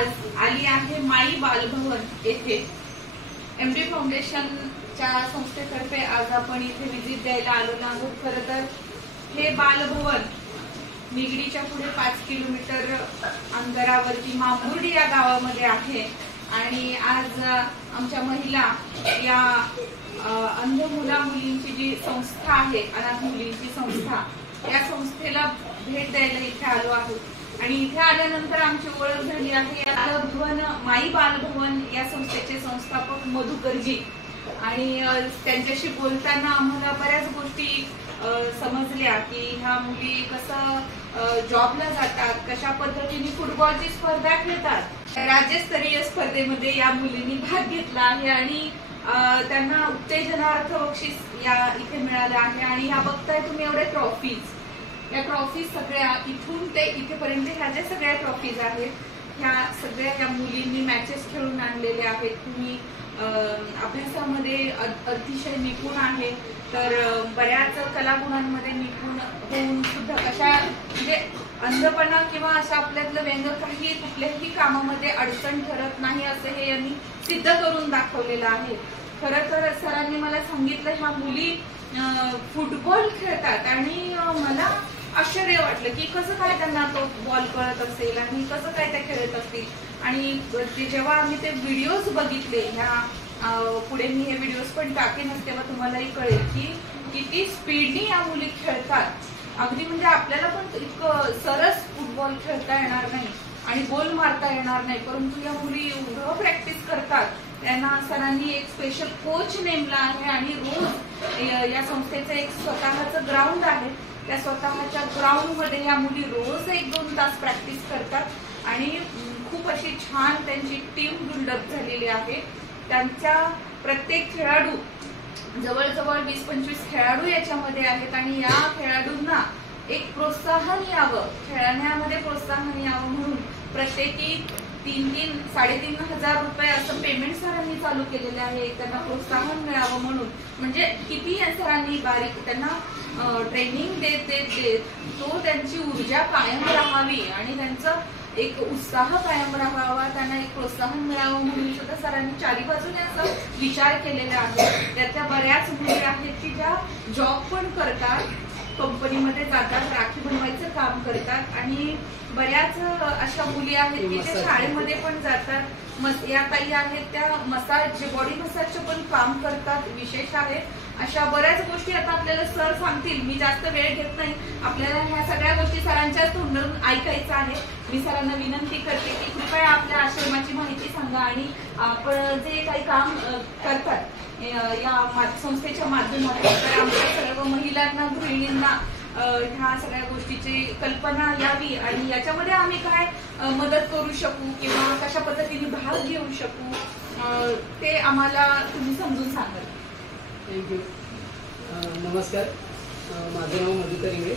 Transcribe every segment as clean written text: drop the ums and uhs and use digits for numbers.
आज आली आहे माई बालभवन येथे एमडी फाउंडेशनच्या संस्थेतर्फे आज आपण इथे विजिट द्यायला आलो आहोत। खरं तर हे बालभवन निगडीच्या पुढे 5 किलोमीटर अंतरावरती मांबुर्डी या गावामध्ये आहे आणि आज आमच्या महिला या अंध मुला मुलींची जी संस्था आहे, अनाथ मुलींची संस्था, या संस्थेला भेट द्यायला इथे आलो आहोत आणि इथे आल्यानंतर आमची ओळख झाली आहे। बालभवन माई बालभवन या संस्थेचे संस्थापक मधुकरजी आणि त्यांच्याशी बोलताना आम्हाला बऱ्याच गोष्टी समजल्या की ह्या मुली कसं जॉबला जातात, कशा पद्धतीने फुटबॉलची स्पर्धा खेळतात। राज्यस्तरीय स्पर्धेमध्ये या मुलींनी भाग घेतला आहे आणि त्यांना उत्तेजनार्थ बक्षीस या इथे मिळालं आहे आणि ह्या बघताय तुम्ही एवढे ट्रॉफीज, या ट्रॉफीज सगळ्या इथून ते इथेपर्यंत ह्या ज्या सगळ्या ट्रॉफीज आहेत ह्या सगळ्या या मुलींनी मॅचेस खेळून आणलेल्या आहेत। तुम्ही अभ्यासामध्ये अतिशय निपुण आहे, तर बऱ्याच कलागुणांमध्ये निपुण होऊन सुद्धा कशा म्हणजे अंधपणा किंवा अशा आपल्यातलं व्यंग काही कुठल्याही कामामध्ये अडचण ठरत नाही असं हे यांनी सिद्ध करून दाखवलेलं आहे। खरं तर सरांनी मला सांगितलं ह्या मुली फुटबॉल खेळतात आणि मला आश्चर्य वाटलं की कसं काय त्यांना तो बॉल कळत असेल आणि कसं काय त्या खेळत असतील। आणि जेव्हा आम्ही ते व्हिडिओज बघितले, ह्या पुढे मी हे व्हिडिओज पण टाकेनच, तेव्हा तुम्हालाही कळेल की किती स्पीडनी या मुली खेळतात। अगदी म्हणजे आपल्याला पण इतकं सरस फुटबॉल खेळता येणार नाही आणि गोल मारता येणार नाही, परंतु या मुली एवढं प्रॅक्टिस करतात। त्यांना सरांनी एक स्पेशल कोच नेमला आहे आणि रोज या संस्थेचं एक स्वतःचं ग्राउंड आहे, त्या स्वतःच्या ग्राउंड मध्ये या मुली रोज 1-2 तास प्रॅक्टिस करतात आणि खूप अशी छान त्यांची टीम बिल्डअप झालेली आहे। त्यांच्या प्रत्येक खेळाडू जवळजवळ 20-25 खेळाडू याच्यामध्ये आहेत आणि या खेळाडूंना एक प्रोत्साहन यावं, खेळण्यामध्ये प्रोत्साहन यावं म्हणून प्रत्येकी 3,000-3,500 रुपये असं पेमेंट सरांनी चालू केलेले आहे, त्यांना प्रोत्साहन मिळावं म्हणून। म्हणजे किती या सरांनी बारीक त्यांना ट्रेनिंग देत तो त्यांची ऊर्जा कायम राहावी आणि त्यांचं एक उत्साह कायम राहावा, त्यांना एक प्रोत्साहन मिळावं म्हणून सुद्धा सरांनी चारी बाजूने असं विचार केलेला आहे। त्यातल्या बऱ्याच मुली आहेत की ज्या जॉब पण करतात, कंपनीमध्ये जातात, राखी बनवायचं काम करतात आणि बऱ्याच अशा मुली आहेत की ज्या शाळेमध्ये पण जातात। या ताई आहेत त्या मसाज, बॉडी मसाजचं पण काम करतात, विशेष आहेत। अशा बऱ्याच गोष्टी आता आपल्याला सर सांगतील, मी जास्त वेळ घेत नाही, आपल्याला ह्या सगळ्या गोष्टी सरांच्याच तोंडून ऐकायचं आहे। मी सरांना विनंती करते की कृपया आपल्या आश्रमाची माहिती सांगा आणि आपण जे काही काम करतात या संस्थेच्या माध्यमातून तर आमच्या सर्व महिलांना, गृहिणींना ह्या सगळ्या गोष्टीची कल्पना यावी आणि याच्यामध्ये आम्ही काय मदत करू शकू किंवा कशा पद्धतीने भाग घेऊ शकू ते आम्हाला तुम्ही समजून सांगाल। थँक्यू। नमस्कार, माझं नाव मधुकर इंगळे।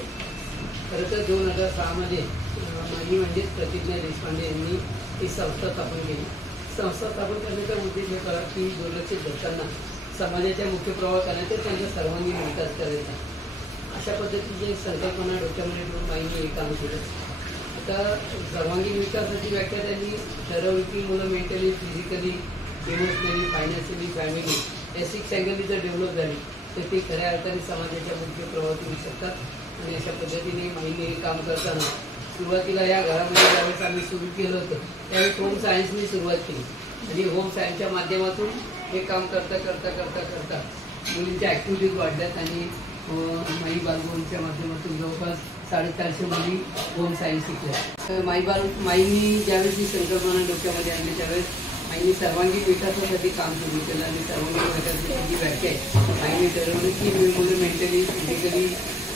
खरं तर 2006 मध्ये माझी म्हणजेच प्रतिज्ञा देशपांडे यांनी ही संस्था स्थापन केली। संस्था स्थापन करण्याचा उद्देश होता की दुर्लक्षित लोकांना समाजाच्या मुख्य प्रवाह करण्याचा, त्यांचा सर्वांगीण विकास करायचा, अशा पद्धतीची संकल्पना डोक्यामध्ये ठेवून बाईंनी हे काम केलं। आता सर्वांगीण विकासाची व्याख्या त्यांनी ठरवली की मुलं mentally, physically, emotionally, financially, family या 6 अँगलनी जर डेव्हलप झाली तर ते खऱ्या अर्थाने समाजाच्या मुख्य प्रवाहात येऊ शकतात। आणि अशा पद्धतीने बाईंनी हे काम करताना सुरुवातीला या घरामध्ये ज्यावेळेस आम्ही सुरू केलं होतं त्यावेळेस होम सायन्सनी सुरुवात केली आणि होम सायन्सच्या माध्यमातून हे काम करता करता करता करता मुलींच्या ॲक्टिव्हिटीज वाढल्यात आणि माई बालभवनच्या माध्यमातून जवळपास 450 मुली होम सायन्स शिकल्या। माईनी ज्यावेळेस ही संकल्पना डोक्यामध्ये आणली त्यावेळेस माईनी सर्वांगीण विकासासाठी काम सुरू केलं आणि सर्वांगीण विकासाची जी व्याख्या आहे माईनी ठरवलं की मुलं mentally, physically,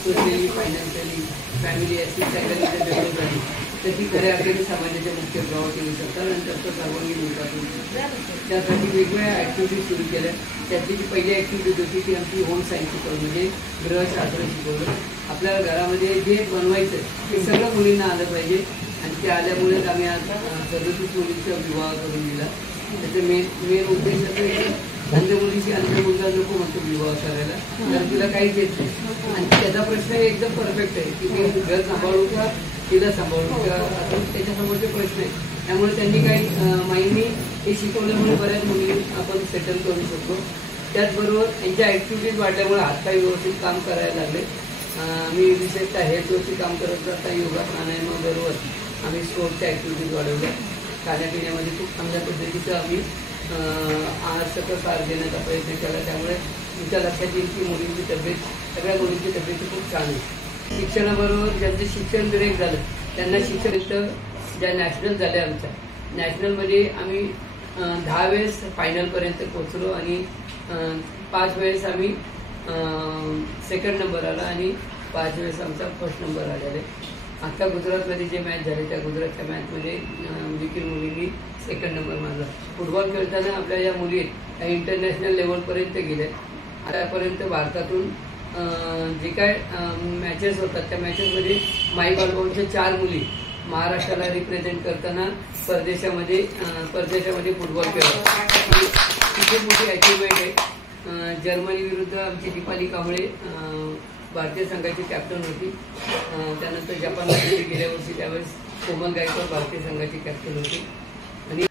socially, financially, family अशी सगळ्यांनी जर डेव्हलप झाली तर ती खऱ्या अर्थाने समाजाच्या मुख्य प्रवाहात येऊ शकतात आणि त्याचा सर्वांगीण विकास होऊ शकतो। त्यासाठी वेगवेगळ्या ॲक्टिव्हिटीज सुरू केल्या। त्यातली जी पहिली ॲक्टिव्हिटी होती ती आमची होम सायन्स शिकवणं, म्हणजे गृहशास्त्र शिकवलं। आपल्या घरामध्ये जे बनवायचं ते सगळं मुलींना आलं पाहिजे आणि ते आल्यामुळेच आम्ही आज 37 मुलींचा विवाह करून दिला। त्याचा मेन उद्देश असं आहे की अंध मुलीची अंध मुलगा नको म्हणतो विवाह करायला, तर तिला काहीच येत नाही आणि त्याचा प्रश्न एकदम परफेक्ट आहे की मी घर सांभाळू का तिला सांभाळून त्याच्यासमोरचे प्रश्न आहेत. त्यामुळे त्यांनी काही माईंनी हे शिकवल्यामुळे बऱ्याच मुली आपण सेटल करू शकतो. त्याचबरोबर त्यांच्या ॲक्टिव्हिटीज वाढल्यामुळे हातपाय व्यवस्थित काम करायला लागले. मी विशेषतः हेल्थवरती काम करत जाता योगा प्राणायामाबरोबर आम्ही स्पोर्ट्सच्या ॲक्टिव्हिटीज वाढवल्या. खाण्यापिण्यामध्ये खूप चांगल्या पद्धतीचं आम्ही सकस आहार देण्याचा प्रयत्न केला. त्यामुळे तुमच्या लक्षात येईल की मुलींची तब्येत सगळ्या मुलींची तब्येत खूप छान आहे. शिक्षणाबरोबर ज्यांचं शिक्षण ब्रेक झालं त्यांना शिक्षण ज्या नॅशनल झाल्या आमच्या नॅशनलमध्ये आम्ही 10 वेळेस फायनलपर्यंत पोचलो आणि 5 वेळेस आम्ही सेकंड नंबर आला आणि 5 वेळेस आमचा फर्स्ट नंबर आलेला आहे. आता गुजरातमध्ये जे मॅच झाले त्या गुजरातच्या मॅचमध्ये देखील मुलींनी सेकंड नंबर मारला. फुटबॉल खेळताना आपल्या ज्या मुली आहेत त्या इंटरनॅशनल लेवलपर्यंत गेल्या. आतापर्यंत भारतातून जे काय मॅचेस होतात त्या मॅचेसमध्ये माई बालभाऊंच्या 4 मुली महाराष्ट्राला रिप्रेझेंट करताना परदेशामध्ये फुटबॉल खेळतात. ही खूप मोठी अचिव्हमेंट आहे. जर्मनी विरुद्ध आमची दीपाली कांबळे भारतीय संघाची कॅप्टन होती. त्यानंतर जपानमध्ये गेल्या वर्षी त्यावेळेस कोमल गायकवाड भारतीय संघाची कॅप्टन होती. आणि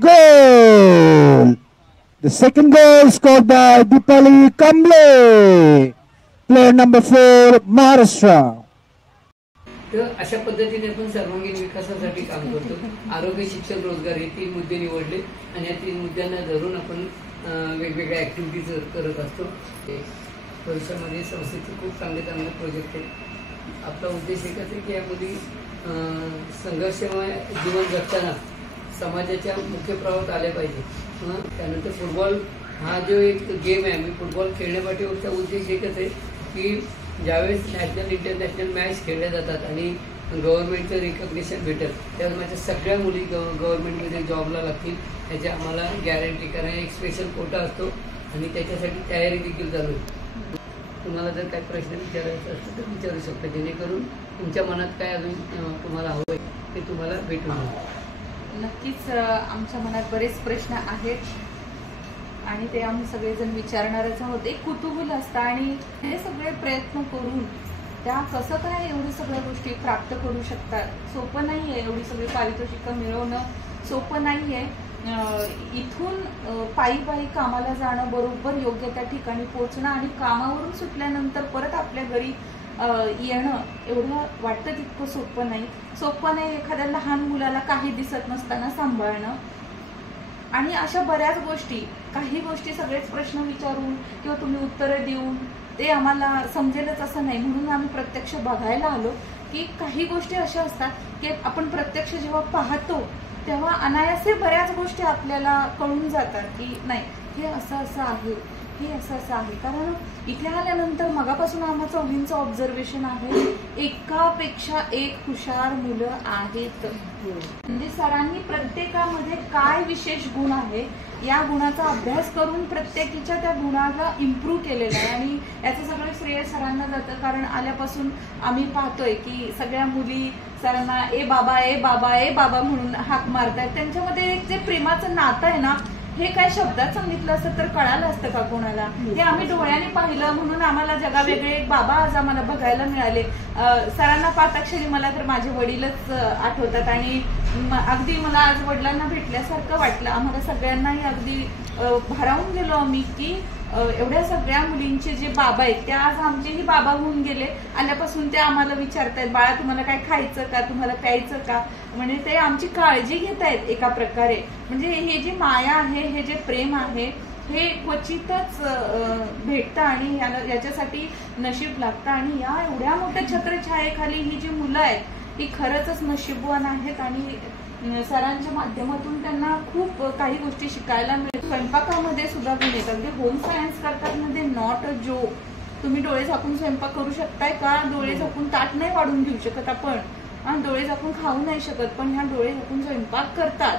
Goal. The second goal scored by Dipali Kamble, player number 4, Maharashtra. तर अशा पद्धतीने आपण सर्वांगीण विकासासाठी काम करतो. आरोग्य, शिक्षण, रोजगार हे 3 मुद्दे निवडले आणि या 3 मुद्द्यांना धरून आपण वेगवेगळ्या ॲक्टिव्हिटीज करत असतो. भविष्यामध्ये संस्थेचे खूप चांगले प्रोजेक्ट आहेत. आपला उद्देश एकच आहे की या मुली संघर्षमय जीवन जगताना समाजाच्या मुख्य प्रवाहात आले पाहिजे. त्यानंतर फुटबॉल हा जो एक गेम आहे मी फुटबॉल खेळण्यापाठीवरचा उद्देश एकच आहे की ज्यावेळेस नॅशनल इंटरनॅशनल मॅच खेळल्या जातात आणि गव्हर्नमेंटचं रिकग्निशन भेटेल त्यावेळेस माझ्या सगळ्या मुली गव्हर्नमेंटमध्ये जॉबला लागतील याची आम्हाला गॅरंटी. कारण एक स्पेशल कोटा असतो आणि त्याच्यासाठी तयारी देखील चालू आहे. तुम्हाला जर काही प्रश्न विचारायचे असतील तर विचारू शकता जेणेकरून तुमच्या मनात काय अजून तुम्हाला हवं आहे ते तुम्हाला भेटून जाईल. नक्कीच आमच्या मनात बरेच प्रश्न आहेत आणि ते आम्ही सगळेजण विचारणारच आहोत. एक कुतूहल असतं आणि हे सगळे प्रयत्न करून त्या कसं काय एवढी सगळ्या गोष्टी प्राप्त करू शकतात. सोपं नाही आहे. एवढी सगळी पारितोषिकं मिळवणं सोपं नाही आहे. इथून पायी कामाला जाणं बरोबर योग्य त्या ठिकाणी पोचणं आणि कामावरून सुटल्यानंतर परत आपल्या घरी येणं एवढं वाटतं तितकं सोपं नाही. एखाद्या लहान मुलाला काही दिसत नसताना सांभाळणं आणि अशा बऱ्याच गोष्टी काही गोष्टी सगळेच प्रश्न विचारून किंवा तुम्ही उत्तरं देऊन ते आम्हाला समजेलच असं नाही. म्हणून आम्ही प्रत्यक्ष बघायला आलो की काही गोष्टी अशा असतात की आपण प्रत्यक्ष जेव्हा पाहतो तेव्हा अनायासे बऱ्याच गोष्टी आपल्याला कळून जातात की नाही हे असं आहे, हे असं आहे. कारण इथे आल्यानंतर मगापासून आम्हाला चौघींचं ऑब्झर्वेशन आहे एकापेक्षा एक हुशार मुलं आहेत. म्हणजे सरांनी प्रत्येकामध्ये काय विशेष गुण आहे या गुणाचा अभ्यास करून प्रत्येकीच्या त्या गुणाला इम्प्रूव्ह केलेला आहे आणि याचं सगळं श्रेय सरांना जातं. कारण आल्यापासून आम्ही पाहतोय की सगळ्या मुली सरांना ए बाबा म्हणून हाक मारतायत. त्यांच्यामध्ये एक जे प्रेमाचं नातं आहे ना हे काय शब्दात सांगितलं असतं तर कळालं असतं का कोणाला. हे आम्ही डोळ्याने पाहिलं म्हणून आम्हाला जगावेगळे एक बाबा आज आम्हाला बघायला मिळाले. सरांना पाहताक्षणी मला तर माझे वडीलच आठवतात आणि अगदी मला आज वडिलांना भेटल्यासारखं वाटलं. आम्हाला सगळ्यांनाही अगदी भारावून गेलो आम्ही की एवढ्या सगळ्या मुलींचे जे बाबा आहेत त्या आज आमचेही बाबा होऊन गेले. आल्यापासून ते आम्हाला विचारतायत बाळा तुम्हाला काय खायचं का, तुम्हाला प्यायचं का. म्हणजे ते आमची काळजी घेत आहेत एका प्रकारे. म्हणजे हे जी माया आहे हे जे प्रेम आहे हे क्वचितच भेटतं आणि याच्यासाठी नशीब लागतं. आणि या एवढ्या मोठ्या छत्रछायेखाली ही जी मुलं आहेत ही खरंच नशीबवान आहेत आणि सरांच्या माध्यमातून त्यांना खूप काही गोष्टी शिकायला मिळतात. स्वयंपाकामध्ये सुद्धा गुण येतात. म्हणजे होम सायन्स करतात मध्ये नॉट अ जोक. तुम्ही डोळे झाकून स्वयंपाक करू शकताय का? डोळे झाकून ताट नाही वाढून घेऊ शकत आपण, डोळे झाकून खाऊ नाही शकत, पण ह्या डोळे झाकून स्वयंपाक करतात.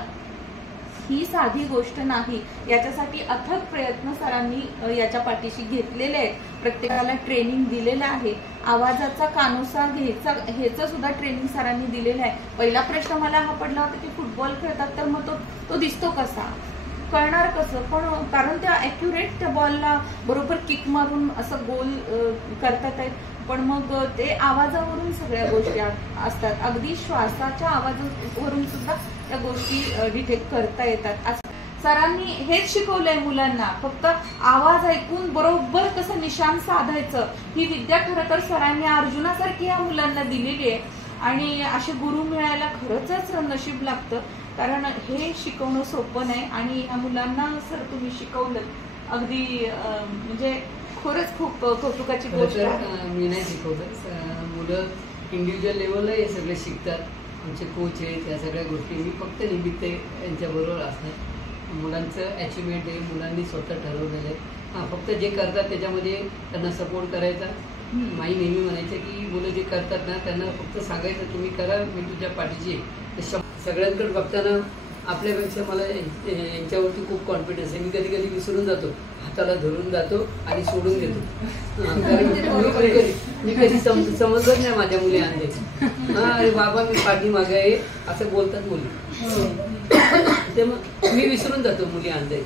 ही साधी गोष्ट नाही. याच्यासाठी अथक प्रयत्न सरांनी याच्या पाठीशी घेतलेले आहेत. प्रत्येकाला ट्रेनिंग दिलेलं आहे. आवाजाचा कानोसा घ्यायचा ह्याचं सुद्धा ट्रेनिंग सरांनी दिलेलं आहे. पहिला प्रश्न मला हा पडला होता की फुटबॉल खेळतात तर मग तो दिसतो कसा, कळणार कसं, पण कारण त्या ॲक्युरेट त्या बॉलला बरोबर किक मारून असं गोल करतात आहेत. पण मग ते आवाजावरून सगळ्या गोष्टी असतात. अगदी श्वासाच्या आवाजावरून सुद्धा त्या गोष्टी डिटेक्ट करता येतात. सरांनी हेच शिकवलंय मुलांना, फक्त आवाज ऐकून बरोबर कसं निशाण साधायचं ही विद्या खरं तर सरांनी अर्जुनासारखी या मुलांना दिलेली आहे. आणि असे गुरु मिळायला खरंच नशीब लागतं, कारण हे शिकवणं सोपं नाही. आणि या मुलांना सर तुम्ही शिकवलं अगदी म्हणजे खरंच खूप कौतुकाची गोष्ट आहे. मी नाही शिकवलं, मुलं इंडिव्हिज्युअल लेवलला हे सगळे शिकतात. आमचे कोच आहेत, या सगळ्या गोष्टी मी फक्त निमित्त यांच्याबरोबर असणार. मुलांचं अचिव्हमेंट आहे, मुलांनी स्वतः ठरवलेलं आहे. हां, फक्त जे करतात त्याच्यामध्ये त्यांना सपोर्ट करायचा. माई नेहमी म्हणायचं की मुलं जे करतात ना त्यांना फक्त सांगायचं तुम्ही करा, मी तुझ्या पाठीची आहे. सगळ्यांकडे बघताना आपल्यापेक्षा मला यांच्यावरती खूप कॉन्फिडन्स आहे. मी कधी कधी विसरून जातो, हाताला धरून जातो आणि सोडून देतो. मी कधी समजत नाही माझ्या मुली आणले. हा, अरे बाबा मी पाठीमागे आहे असं बोलतात मुली. ते मग मी विसरून जातो मुली आणले.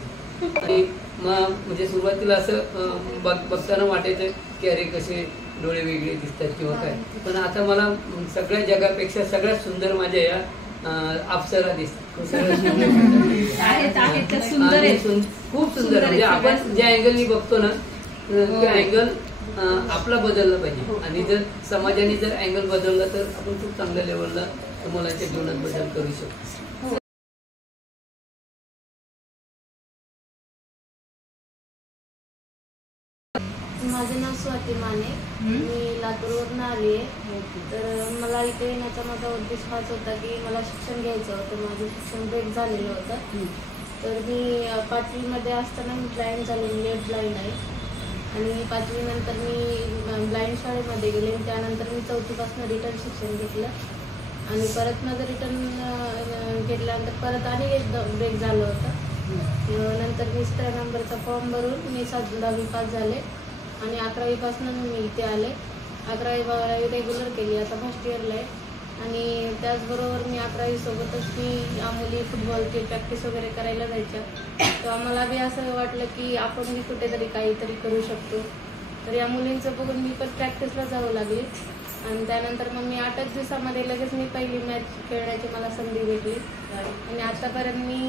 आणि मग म्हणजे सुरुवातीला असं बघताना वाटायचं की अरे कसे डोळे वेगळे दिसतात किंवा काय. पण आता मला सगळ्या जगापेक्षा सगळ्यात सुंदर माझ्या या अप्सरा दिसतात. खूप सुंदर. म्हणजे आपण ज्या अँगलनी बघतो ना त्या अँगल आपला बदलला पाहिजे. आणि जर समाजाने जर अँगल बदलला तर आपण खूप चांगल्या लेवलला मुलांच्या जीवनात बदल करू शकतो. माझं नाव स्वाती माने, मी लातूरवरून आली आहे. तर मला इथे येण्याचा माझा उद्देश हाच होता की मला शिक्षण घ्यायचं होतं. माझं शिक्षण ब्रेक झालेलं होतं. तर मी 5वीमध्ये असताना मी ब्लाइंड झाले, लेट ब्लाइंड आहे. आणि 5वीनंतर मी ब्लाइंड शाळेमध्ये गेले. त्यानंतर मी 4थीपासून रिटर्न शिक्षण घेतलं. आणि परत माझं रिटर्न घेतल्यानंतर परत आणि एक ब्रेक झालं होतं. नंतर मी 17 नंबरचा फॉर्म भरून मी 10वी पास झाले. आणि 11वीपासून मी इथे आले. 11वी रेग्युलर केली, आता फर्स्ट इयरला आहे. आणि त्याचबरोबर मी 11वी सोबतच मी मुली फुटबॉलची प्रॅक्टिस वगैरे करायला जायच्या. तेव्हा मला बी असं वाटलं की आपण बी कुठेतरी काहीतरी करू शकतो. तर या मुलींचं बघून मी पण प्रॅक्टिसला जावं लागली. आणि त्यानंतर मग मी 8च दिवसामध्ये लगेच मी पहिली मॅच खेळण्याची मला संधी भेटली. आणि आतापर्यंत मी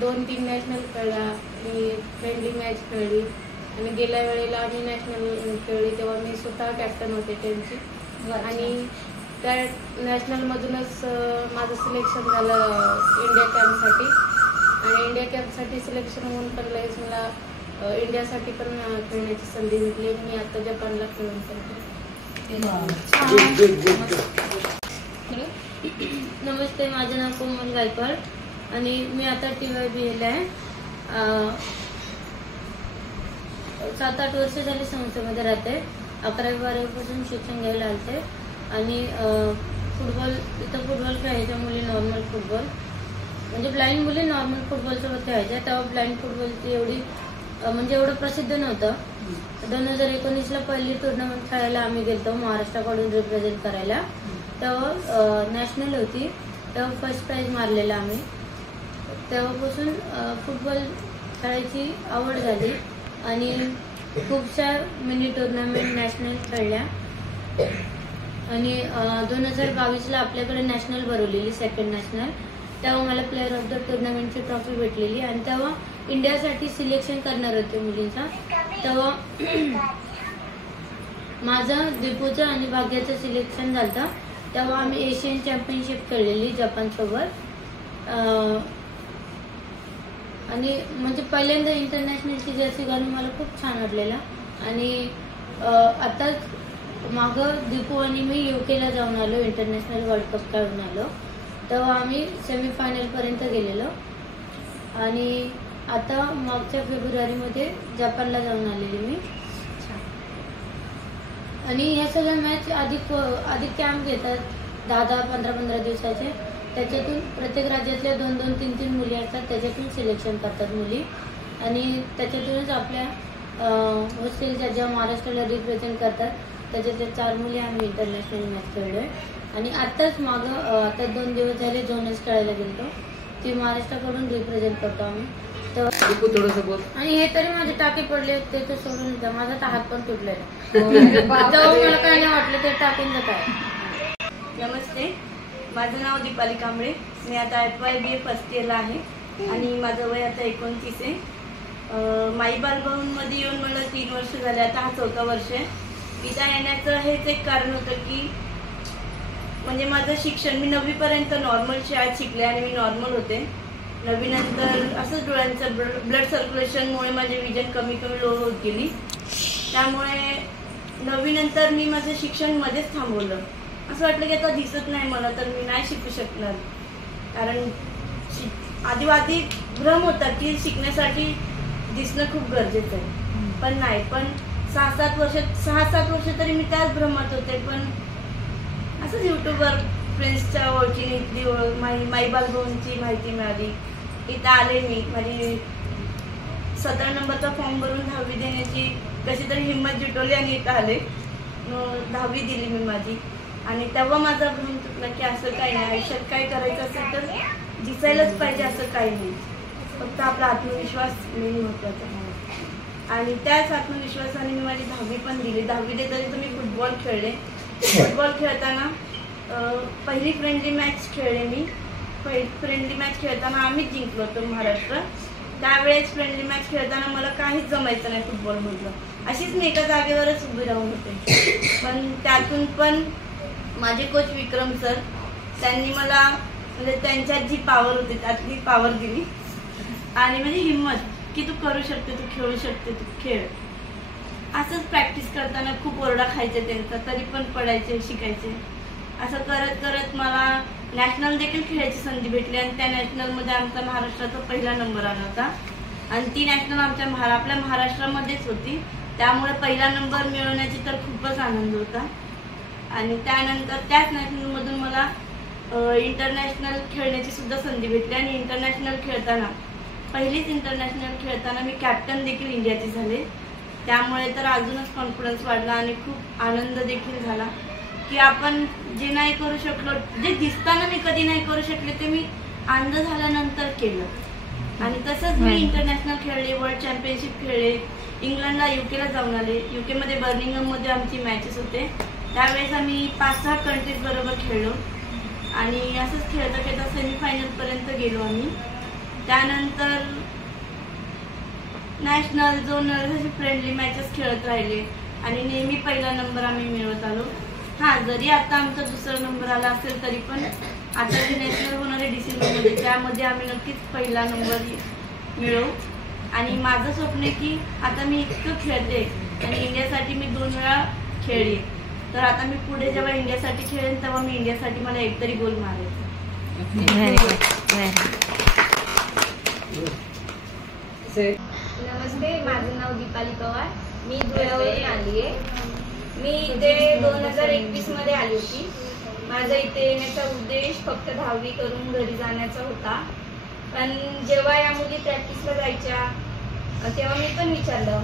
2-3 नॅशनल खेळल्या, मी फ्रेंडली मॅच खेळली. आणि गेल्या वेळेला आम्ही नॅशनल खेळली तेव्हा मी स्वतः कॅप्टन होते टीमची. आणि त्या नॅशनलमधूनच माझं सिलेक्शन झालं इंडिया कॅम्पसाठी. आणि इंडिया कॅम्पसाठी सिलेक्शन होऊन पण लगेच मला इंडियासाठी पण खेळण्याची संधी भेटली. मी आता जपानला खेळून करते. नमस्ते, माझं नाव कोमल गायकवाड आणि मी आता TYBL आहे. 7-8 वर्ष झाली संस्थेमध्ये राहते. 11वी-12वीपासून शिक्षण घ्यायला आलते. आणि इथं फुटबॉल खेळायच्या मुली नॉर्मल फुटबॉल, म्हणजे ब्लाइंड मुली नॉर्मल फुटबॉलसोबत खेळायच्या. तेव्हा ब्लाइंड फुटबॉलची एवढं प्रसिद्ध नव्हतं. 2019ला पहिली टुर्नामेंट खेळायला आम्ही गेलो महाराष्ट्राकडून रिप्रेझेंट करायला. तेव्हा नॅशनल होती, तेव्हा फर्स्ट प्राईज मारलेला आम्ही. तेव्हापासून फुटबॉल खेळायची आवड झाली आणि खूपशा मिनी टुर्नामेंट नॅशनल खेळल्या. आणि 2022ला आपल्याकडे नॅशनल भरवलेली, सेकंड नॅशनल. तेव्हा मला प्लेअर ऑफ द टुर्नामेंटची ट्रॉफी भेटलेली. आणि तेव्हा इंडियासाठी सिलेक्शन करणार होते मुलींचा. तेव्हा माझं दीपूचं आणि भाग्याचं सिलेक्शन झालं. तेव्हा आम्ही एशियन चॅम्पियनशिप खेळलेली जपानसोबत. आणि म्हणजे पहिल्यांदा इंटरनॅशनलची जर्सी घालून मला खूप छान वाटलेला. आणि आताच मागं दीपू आणि मी UKला जाऊन आलो, इंटरनॅशनल वर्ल्ड कप खेळून आलो. तेव्हा आम्ही सेमीफायनलपर्यंत गेलेलो. आणि आता मागच्या फेब्रुवारीमध्ये जपानला जाऊन आलेली मी. आणि ह्या सगळ्या मॅच अधिक कॅम्प घेतात 10-15 दिवसाचे. त्याच्यातून प्रत्येक राज्यातल्या 2-2, 3-3 मुली असतात, त्याच्यातून सिलेक्शन करतात मुली आणि त्याच्यातूनच आपल्या हॉस्टेलच्या ज्या महाराष्ट्राला रिप्रेझेंट करतात त्याच्यातल्या 4 मुली आम्ही इंटरनॅशनल मॅच खेळलो आहे. आणि आत्ताच आता 2 दिवस झाले झोनल्स खेळायला गेलो, ती महाराष्ट्राकडून रिप्रेझेंट करतो आम्ही. तर आणि हे तरी माझे टाके पडले ते तर सोडून द्या, माझा तर हात पण तुटलेला तेव्हा मला काय नाही वाटलं ते टाकेंचं काय. नमस्ते, माझं नाव दीपाली कांबळे. मी आता FYBA फर्स्ट इयरला आहे आणि माझं वय आता 29 आहे. माई बालभवनमध्ये येऊन मला 3 वर्ष झाले, आता हा 4था वर्ष आहे. इथं येण्याचं हेच एक कारण होतं की म्हणजे माझं शिक्षण मी 9वी पर्यंत नॉर्मल शाळेत शिकले आणि मी नॉर्मल होते. 9वी नंतर असंच डोळ्यांचं ब्लड सर्क्युलेशनमुळे माझे विजन कमी लो होत गेली. त्यामुळे 9वी नंतर मी माझं शिक्षण मध्येच थांबवलं. असं वाटलं की आता दिसत नाही मला तर मी नाही शिकू शकणार. कारण आधी भ्रम होता की शिकण्यासाठी दिसणं खूप गरजेचं आहे, पण नाही. पण 6-7 वर्ष तरी मी त्याच भ्रमात होते. पण असंच यूट्यूबवर फ्रेंड्सच्या ओळखीने इथली माई बालभवनची माहिती मिळाली. इथं आले मी, माझी 17 नंबरचा फॉर्म भरून 10वी देण्याची कशी तरी हिंमत जुटवली आणि इथं आले. 10वी दिली मी माझी आणि तेव्हा माझा भ्रम तुटला की असं काही नाही, आयुष्यात काय करायचं असेल तर दिसायलाच पाहिजे असं काही नाही, फक्त आपला आत्मविश्वास मेन महत्त्वाचा आहे. आणि त्याच आत्मविश्वासाने मी माझी 10वी पण दिली. 10वी देताना मी फुटबॉल खेळले. फुटबॉल खेळताना पहिली फ्रेंडली मॅच खेळले मी. फ्रेंडली मॅच खेळताना आम्हीच जिंकलो होतो महाराष्ट्र. त्यावेळेस फ्रेंडली मॅच खेळताना मला काहीच जमायचं नाही फुटबॉलमधलं, अशीच मी एका जागेवरच उभी राहून होते. पण त्यातून पण माझे कोच विक्रम सर त्यांनी मला म्हणजे त्यांच्यात जी पॉवर होती त्यातली पॉवर दिली आणि म्हणजे हिंमत की तू करू शकते, तू खेळू शकते, तू खेळ. असंच प्रॅक्टिस करताना खूप ओरडा खायचे त्यांचा, तरी पण पडायचे, शिकायचे. असं करत करत मला नॅशनल देखील खेळायची संधी भेटली आणि त्या नॅशनलमध्ये आमचा महाराष्ट्राचा पहिला नंबर आला होता. आणि ती नॅशनल आपल्या महाराष्ट्रामध्येच होती, त्यामुळे पहिला नंबर मिळवण्याची तर खूपच आनंद होता. आणि त्यानंतर त्याच नॅशनलमधून मला इंटरनॅशनल खेळण्याची सुद्धा संधी भेटली आणि इंटरनॅशनल खेळताना पहिलीच इंटरनॅशनल खेळताना मी कॅप्टन देखील इंडियाची झाले. त्यामुळे तर अजूनच कॉन्फिडन्स वाढला आणि खूप आनंद देखील झाला की आपण जे नाही करू शकलो, जे दिसताना मी कधी नाही करू शकले ते मी अंध झाल्यानंतर केलं. आणि तसंच मी इंटरनॅशनल खेळले, वर्ल्ड चॅम्पियनशिप खेळले, इंग्लंडला UKला जाऊन आले. UKमध्ये बर्मिंगहममध्ये आमची मॅचेस होते. त्यावेळेस आम्ही 5-6 कंट्रीज बरोबर खेळलो आणि असंच खेळता खेळता सेमीफायनलपर्यंत गेलो आम्ही. त्यानंतर नॅशनल, झोनल असे फ्रेंडली मॅचेस खेळत राहिले आणि नेहमी पहिला नंबर आम्ही मिळवत आलो. हां, जरी आता आमचा 2रा नंबर आला असेल तरी पण आता जे नॅशनल होणार आहे डिसेंबरमध्ये त्यामध्ये आम्ही नक्कीच पहिला नंबर मिळवू. आणि माझं स्वप्न आहे की आता मी इतकं खेळते आणि इंडियासाठी मी 2 वेळा खेळली, तर आता मी पुढे जेव्हा इंडियासाठी खेळेन तेव्हा मी इंडियासाठी मला एकतरी गोल मारायचा. नमस्ते, माझं नाव दीपाली पवार. मी धुळ्यावरून आली आहे. मी इथे 2021 मध्ये आली होती. माझा इथे येण्याचा उद्देश फक्त 10वी करून घरी जाण्याचा होता. पण जेव्हा या मुली प्रॅक्टिसला जायच्या तेव्हा मी पण विचारलं,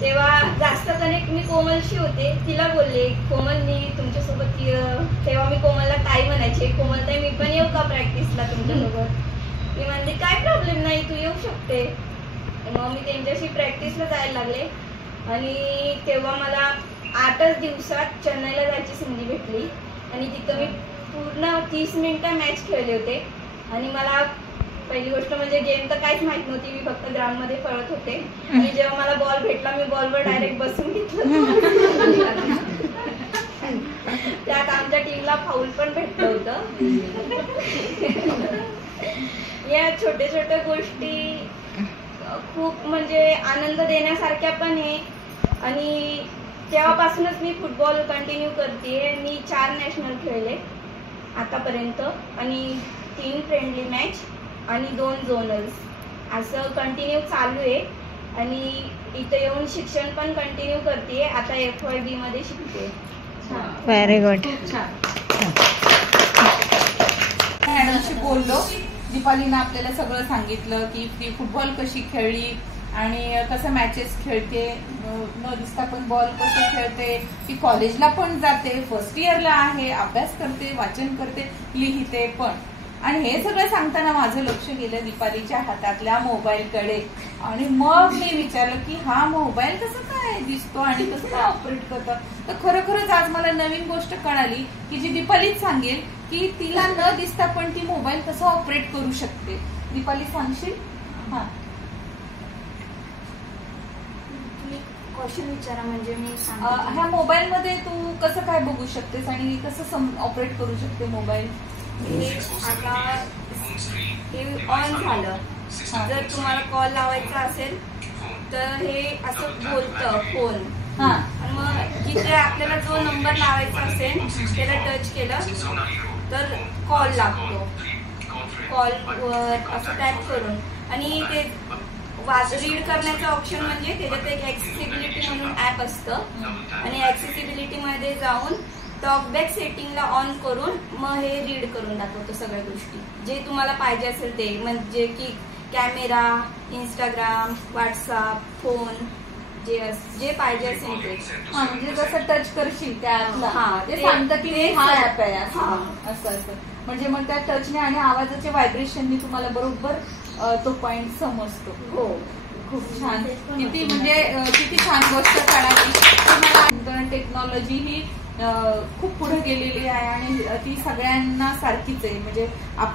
तेव्हा जास्त कनेक्ट मी कोमलशी होते. तिला बोलले, कोमल मी तुमच्यासोबत तेव्हा मी कोमलला ताई म्हणायचे, कोमल ताई मी पण येऊ का प्रॅक्टिसला तुमच्यासोबत? मी म्हणते काय प्रॉब्लेम नाही, तू येऊ शकते. मग मी त्यांच्याशी प्रॅक्टिसला जायला लागले आणि तेव्हा मला 8च दिवसात चेन्नईला जायची संधी भेटली आणि तिथं मी पूर्ण 30 मिनिटं मॅच खेळले होते. आणि मला पहिली गोष्ट म्हणजे गेम तर काहीच माहित नव्हती, मी फक्त ग्राउंडमध्ये पळत होते. आणि जेव्हा मला बॉल भेटला मी बॉलवर डायरेक्ट बसून घेतलं. त्यात आमच्या टीमला फाऊल पण भेटलं होतं. या छोट्या छोट्या गोष्टी खूप म्हणजे आनंद देण्यासारख्या पण आहे. आणि तेव्हापासूनच मी फुटबॉल कंटिन्यू करते. मी 4 नॅशनल खेळले आतापर्यंत आणि 3 फ्रेंडली मॅच आणि 2 झोनल्स असं कंटिन्यू चालू आहे. आणि इथे येऊन शिक्षण पण कंटिन्यू करते. आता FYB मध्ये शिकते. Very good. मॅडमशी बोललो. दीपालीनं आपल्याला सगळं सांगितलं की ती फुटबॉल कशी खेळली आणि कसं मॅचेस खेळते, न दिसता पण बॉल कसं खेळते, ती कॉलेजला पण जाते, फर्स्ट इयरला आहे, अभ्यास करते, वाचन करते, लिहिते पण. आणि हे सगळं सांगताना माझं लक्ष गेलं दीपालीच्या हातातल्या मोबाईलकडे. आणि मग मी विचारलं की हा मोबाईल कसं काय दिसतो आणि कसं काय ऑपरेट करतं. तर खरोखरच आज मला नवीन गोष्ट कळाली की जी दीपालीच सांगेल की तिला न दिसता पण ती मोबाईल कसं ऑपरेट करू शकते. दीपाली सांगशील? हा, क्वेश्चन विचारा म्हणजे मी ह्या मोबाईल मध्ये तू कसं काय बघू शकतेस आणि कसं ऑपरेट करू शकते मोबाईल. आता हे ऑन झालं, जर तुम्हाला कॉल लावायचा असेल तर हे असं बोलतं फोन. हा, आणि मग जिथे आपल्याला जो नंबर लावायचा असेल त्याला टच केलं तर कॉल लागतो. कॉल असं टॅप करून आणि ते रीड करण्याचं ऑप्शन म्हणजे त्याच्यात एक ऍक्सेसिबिलिटी म्हणून ऍप असतं आणि ऍक्सेसिबिलिटी मध्ये जाऊन टॉकबॅक सेटिंगला ऑन करून मग हे रीड करून दाखवतो सगळ्या गोष्टी जे तुम्हाला पाहिजे असेल ते. म्हणजे की कॅमेरा, इंस्टाग्राम, व्हॉट्सअप, फोन, जे पाहिजे असेल ते. म्हणजे जसं टच करशील त्या ऍपला ते ते सांगतं की ते हा ऍप आहे असं असं. म्हणजे मग त्या टचने आणि आवाजाच्या व्हायब्रेशननी तुम्हाला बरोबर तो पॉइंट समजतो. हो, खूप छान. किती म्हणजे किती छान गोष्ट काढावी. टेक्नॉलॉजी ही खूप पुढे गेलेली आहे आणि ती सगळ्यांना सारखीच आहे. म्हणजे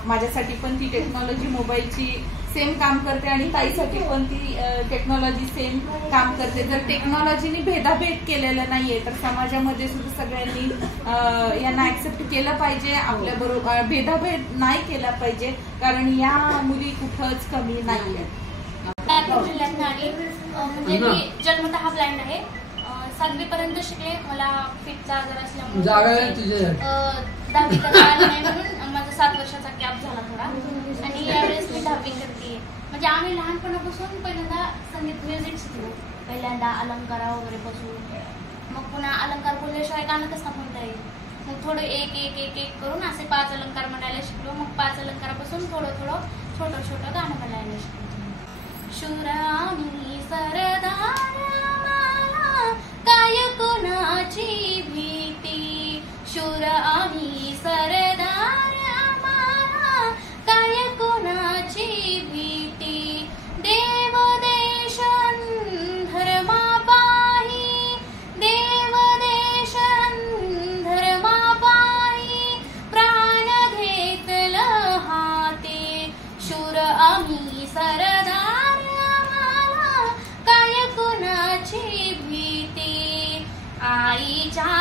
माझ्यासाठी पण ती टेक्नॉलॉजी मोबाईलची सेम काम करते आणि ताईसाठी पण ती टेक्नॉलॉजी सेम काम करते. जर टेक्नॉलॉजीने भेदाभेद केलेला नाहीये तर समाजामध्ये सुद्धा सगळ्यांनी यांना ऍक्सेप्ट केलं पाहिजे. आपल्या बरोबर भेदाभेद नाही केला पाहिजे कारण या मुली कुठंच कमी नाहीये. म्हणजे मी जन्मतः ब्लाइंड आहे. 7वी पर्यंत शिकले. मला फिटचा आजार असल्यामुळे 10वी करता आली नाही म्हणून माझा 7 वर्षाचा गॅप झाला थोडा. आणि यावेळेस मी 10वी करते. म्हणजे आम्ही लहानपणापासून पहिल्यांदा संगीत म्युझिक शिकलो. पहिल्यांदा अलंकारा वगैरे पासून, मग पुन्हा अलंकार बोलल्याशिवाय गाणं कसं म्हणता येईल. मग थोडं एक एक एक एक करून असे 5 अलंकार म्हणायला शिकलो. मग 5 अलंकारापासून थोडं थोडं छोटं छोटं गाणं म्हणायला शिकलो. शुरामी सरदार मला काय कोणाची भीती. शूर आम्ही सरदार आम्हाला काय कोणाची भीती. देव देशन धर्मा पाही, देव देशन धर्मा पाही, प्राण घेतलं हाती. शूर आम्ही सरदार आम्हाला काय कोणाची भीती. आईच्या